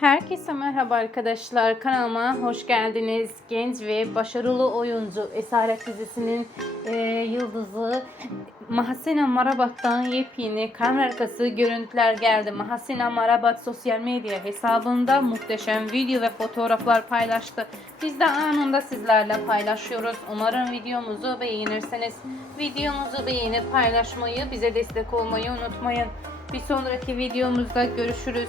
Herkese merhaba arkadaşlar. Kanalıma hoş geldiniz. Genç ve başarılı oyuncu Esaret dizisinin e, yıldızı Mahsena Marabat'tan yepyeni kamera arkası görüntüler geldi. Mahsena Marabat sosyal medya hesabında muhteşem video ve fotoğraflar paylaştı. Biz de anında sizlerle paylaşıyoruz. Umarım videomuzu beğenirseniz videomuzu beğenip paylaşmayı, bize destek olmayı unutmayın. Bir sonraki videomuzda görüşürüz.